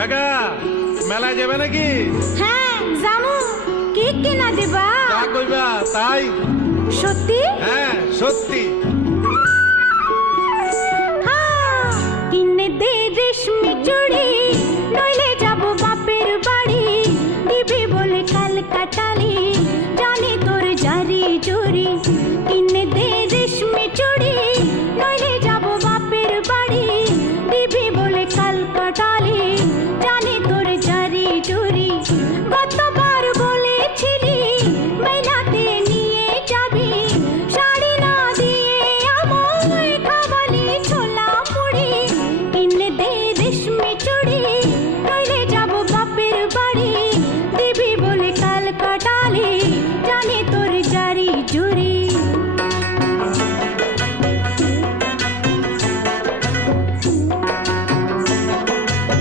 আগা মেলা যাবে নাকি? হ্যাঁ জামু। কি কিনা দিবা? যা কইবা তাই। সত্যি? হ্যাঁ সত্যি। হ্যাঁ, কিনে দে রেশমি চুড়ি